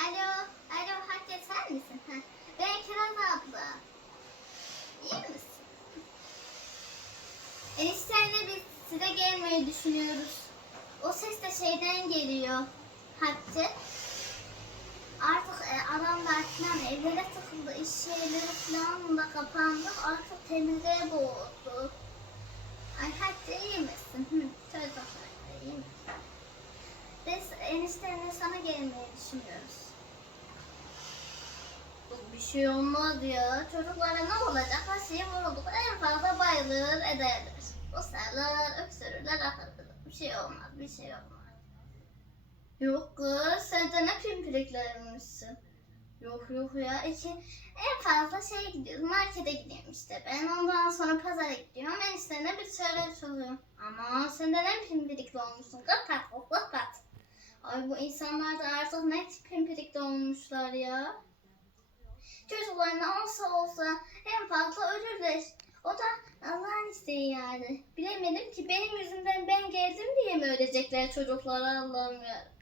Alo, alo Hatice sen misin? Ben Kiraz abla. İyi misin? Eniştenle biz size gelmeyi düşünüyoruz. O ses de şeyden geliyor. Hatice. Artık e, adamlar falan evlere tıkıldı, iş yerleri falan da kapandı. Artık temizliğe boğuldu. Ay Hatice iyi misin? Hı, iyi misin? Biz eniştenle sana gelmeyi düşünüyoruz. Şey olmaz ya. Çocuklara ne olacak? Her şeye vurulduk. En fazla bayılır ederler. Isırlar, öksürürler, akıllılar. Bir şey olmaz, bir şey olmaz. Yok kız, sen de ne pimpiriklermişsin. Yok yok ya, iki, en fazla şeye gidiyoruz, markete gidiyorum işte. Ben ondan sonra pazara gidiyorum, eniştene bir şeyler soruyorum. Ama sen de ne pimpirikli olmuşsun, kapat, kapat. Ay bu insanlar da artık ne pimpirikli olmuşlar ya. Çocuklar ne olsa olsa en fazla ölürler. O da Allah'ın isteği yani. Bilemedim ki benim yüzümden ben geldim diye mi ölecekler çocuklar Allah'ım ya.